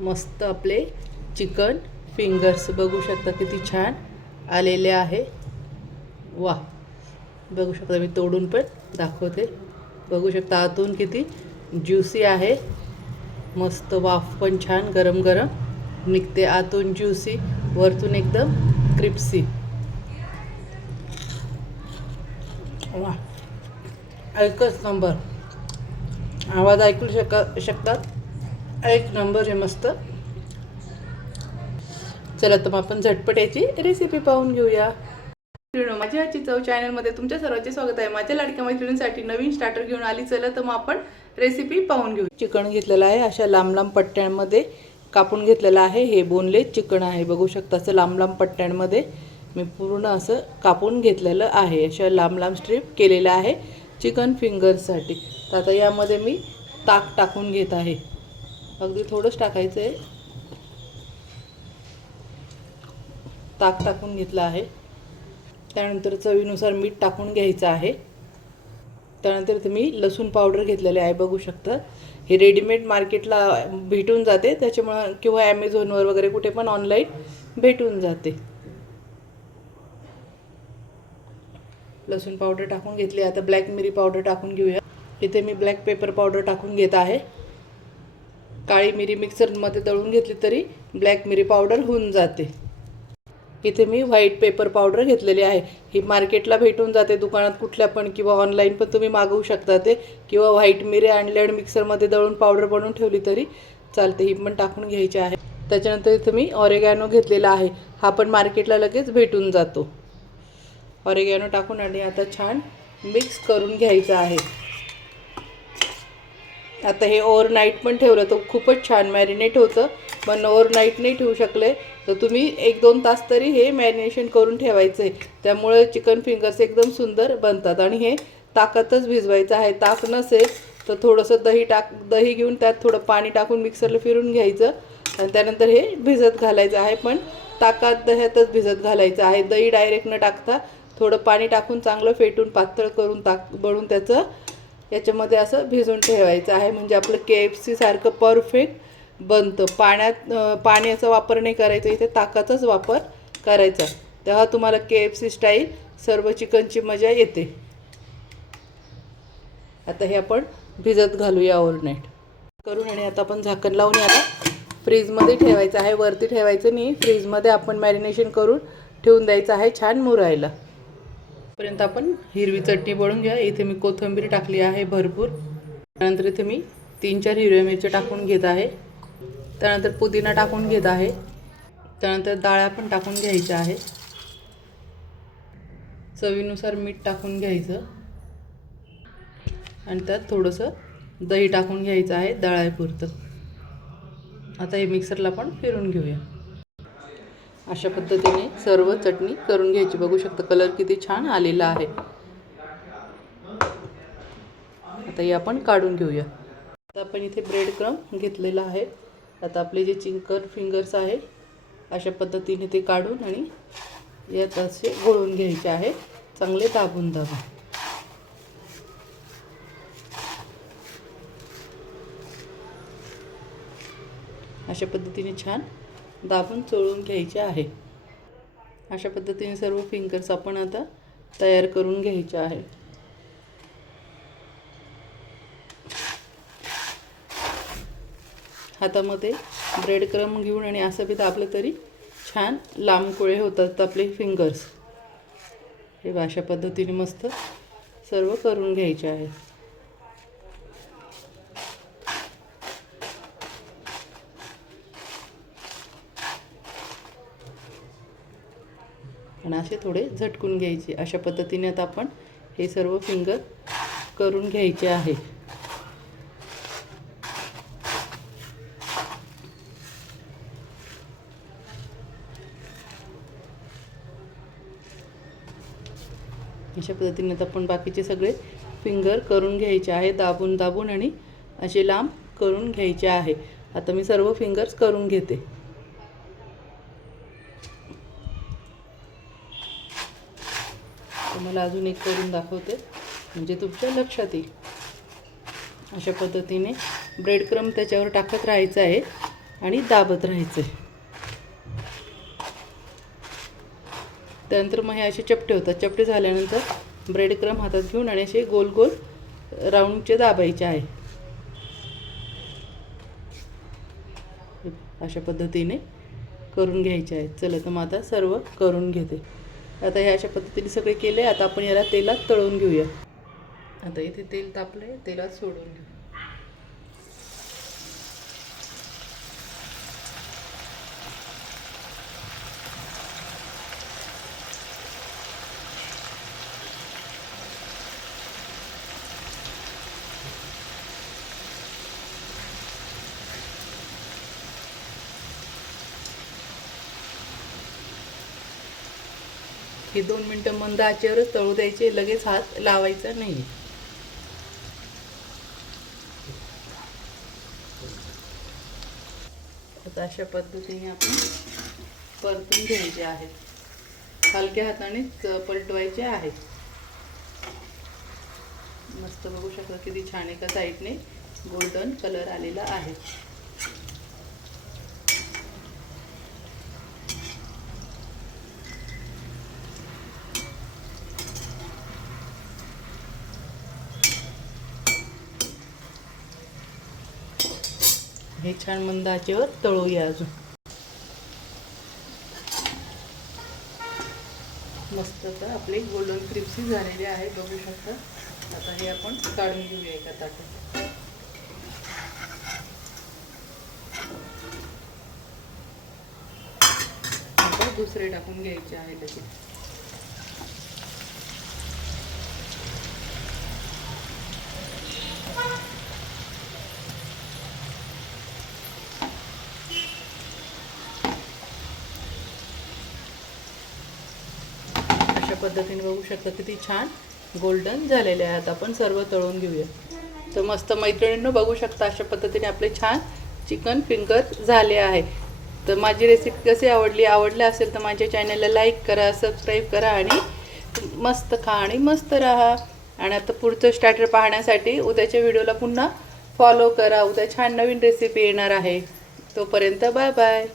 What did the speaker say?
मस्त आपले chicken fingers बघू शकता किती छान आलेले आहे। वा, बघू शकता, मी तोडून पण दाखवते। बघू शकता आतून किती ज्युसी आहे। मस्त वाफ पण छान गरम गरम निघते, आतून ज्युसी, वरतून एकदम क्रिप्सी। वा, एकच नंबर, आवाज ऐकू शकतात, एक नंबर आहे मस्त। चला तर मग आपण झटपट याची रेसिपी पाहून घेऊया। माझ्या आजची चव चॅनलमध्ये तुमच्या सर्वांचे स्वागत आहे। माझ्या लाडक्या मैत्रिणींसाठी नवीन स्टार्टर घेऊन आली। चला तर मग आपण रेसिपी पाहून घेऊ। चिकन घेतलेलं आहे, अशा लांब लांब पट्ट्यांमध्ये कापून घेतलेलं आहे। हे बोनलेस चिकन आहे, बघू शकता असं लांब लांब पट्ट्यांमध्ये मी पूर्ण असं कापून घेतलेलं आहे। अशा लांब लांब स्ट्रिप केलेलं आहे चिकन फिंगर्ससाठी। तर आता यामध्ये मी ताक टाकून घेत आहे, अगदी थोडंच टाकायचं आहे। ताक टाकून घेतलं आहे, त्यानंतर चवीनुसार मीठ टाकून घ्यायचं आहे। त्यानंतर तुम्ही लसूण पावडर घेतलेले आहे, बघू शकता। हे रेडीमेड मार्केटला भेटून जाते, त्याच्यामुळे किंवा ॲमेझॉनवर वगैरे कुठे पण ऑनलाईन भेटून जाते। लसूण पावडर टाकून घेतली। आता ब्लॅक मिरी पावडर टाकून घेऊया। इथे मी ब्लॅक पेपर पावडर टाकून घेत आहे। काळी मिरी मिक्सरमध्ये दळून घेतली तरी ब्लॅक मिरी पावडर होऊन जाते। इथे मी व्हाईट पेपर पावडर घेतलेली आहे, ही मार्केटला भेटून जाते दुकानात कुठल्या पण, किंवा ऑनलाईन पण तुम्ही मागवू शकता ते, किंवा व्हाईट मिरी आणले आणि मिक्सरमध्ये दळून पावडर बनवून ठेवली तरी चालते, ही पण टाकून घ्यायची आहे। त्याच्यानंतर इथे मी ऑरेगॅनो घेतलेला आहे, हा पण मार्केटला लगेच भेटून जातो। ऑरेगॅनो टाकून आणि आता छान मिक्स करून घ्यायचं आहे। आता हे ओव्हरनाईट पण ठेवलं तर खूपच छान मॅरिनेट होतं, पण ओव्हरनाईट नाही ठेवू शकले तर तुम्ही 1-2 तास तरी हे मॅरिनेशन करून ठेवायचं आहे, त्यामुळे चिकन फिंगर्स एकदम सुंदर बनतात। आणि हे ताकातच भिजवायचं आहे, ताक नसेल तर थोडंसं दही घेऊन त्यात थोडं पाणी टाकून मिक्सरला फिरून घ्यायचं आणि त्यानंतर हे भिजत घालायचं आहे, पण ताकात दह्यातच भिजत घालायचं आहे। दही डायरेक्ट न टाकता थोडं पाणी टाकून चांगलं फेटून पातळ करून ताक बनवून त्याचं याच्यामध्ये असं भिजवून ठेवायचं आहे, म्हणजे आपलं KFC सारखं परफेक्ट बनतं। पाण्याचा वापर नाही करायचा, इथे ताकाचाच वापर करायचा, तेव्हा तुम्हाला KFC स्टाईल सर्व चिकनची मजा येते। आता हे आपण भिजत घालूया ओव्हरनाईट करून, आणि आता आपण झाकण लावून याला फ्रीजमध्ये ठेवायचं आहे, वरती ठेवायचं नाही, फ्रीजमध्ये आपण मॅरिनेशन करून ठेवून द्यायचं आहे छान मुरायला। पर्यंत आपण हिरवी चटणी बनवून घ्या। इथे मी कोथिंबीर टाकली आहे भरपूर, त्यानंतर इथे मी 3-4 हिरव्या मिरच्या टाकून घेत आहे, त्यानंतर पुदिना टाकून घेत आहे, त्यानंतर डाळ्या पण टाकून घ्यायच्या आहे, चवीनुसार मीठ टाकून घ्यायचं आणि त्यात थोडंसं दही टाकून घ्यायचं आहे डाळ्यापुरतं। आता हे मिक्सरला पण फिरून घेऊया। अशा पद्धतीने सर्व चटणी करून घ्यायची, बघू शकता कलर किती छान आलेला आहे। आता हे आपण काढून घेऊया। आता आपण इथे ब्रेड क्रम्ब घेतलेला आहे, आता आपले जे चिकन फिंगर्स आहे अशा पद्धतीने ते काढून आणि यात असे गोळून घ्यायचे आहे, चांगले दाबून दाबून। अशा पद्धतीने छान दाबून चोळून घ्यायचे आहे। अशा पद्धतीने सर्व फिंगर्स आपण आता तयार करून घ्यायचे आहे। हातामध्ये ब्रेड क्रम्ब घेऊन आणि असं बी दाबलं तरी छान लांब कुळे होतात आपले फिंगर्स। हे अशा पद्धतीने मस्त सर्व करून घ्यायचे आहे। आणि असे थोडे झटकून घ्यायचे। अशा पद्धतीने आता आपण हे सर्व फिंगर करून घ्यायचे आहे। अशा पद्धतीने आता आपण बाकीचे सगळे फिंगर करून घ्यायचे आहे, दाबून दाबून आणि असे लांब करून घ्यायचे आहे। आता मी सर्व फिंगर्स करून घेते। तुम्हाला अजून एक करून दाखवते म्हणजे तुमच्या लक्षात येईल। अशा पद्धतीने ब्रेड क्रम्ब त्याच्यावर टाकत राहायचं आहे आणि दाबत राहायचं आहे. त्यानंतर मग हे असे चपटे होतात. चपटे झाल्यानंतर ब्रेड क्रम हातात घेऊन आणि असे गोल गोल राऊंडचे दाबायचे आहे. अशा पद्धतीने करून घ्यायचे आहेत. चला तर मग आता सर्व करून घेते. आता हे अशा पद्धतीने सगळे केले. आता आपण याला तेलात तळून घेऊया. आता इथे तेल तापले, तेलात सोडून घेऊ. हे 2 मिनटं मंद आचेवरच तळू द्यायचे, लगेच हात लावायचा नाही. आता अशा पद्धतीने आपण परतून घ्यायचे आहेत. हलक्या हातानेच पलटवायचे आहेत. मस्त बघू शकता किती छान एका साईडने गोल्डन कलर आलेला आहे. हे छान मंद आचेवर तळूया अजून. मस्त तर आपले गोल्डन क्रिस्पी झालेले आहे बघू शकता. आता हे आपण काढून घेऊया एका ताटात. आता दुसरे टाकून घ्यायचे आहे लगेच. अशा पद्धतीने बघू शकता किती छान गोल्डन झालेले आहेत. आपण सर्व तळून घेऊया. तर मस्त मैत्रिणींनो बघू शकता अशा पद्धतीने आपले छान चिकन फिंगर झाले आहे. तर माझी रेसिपी कशी आवडली असेल तर माझ्या चॅनलला लाईक करा, सबस्क्राईब करा आणि मस्त खा आणि मस्त राहा. आणि आता पुढचं स्टार्टर पाहण्यासाठी उद्याच्या व्हिडिओला पुन्हा फॉलो करा. उद्या छान नवीन रेसिपी येणार आहे. तोपर्यंत बाय बाय.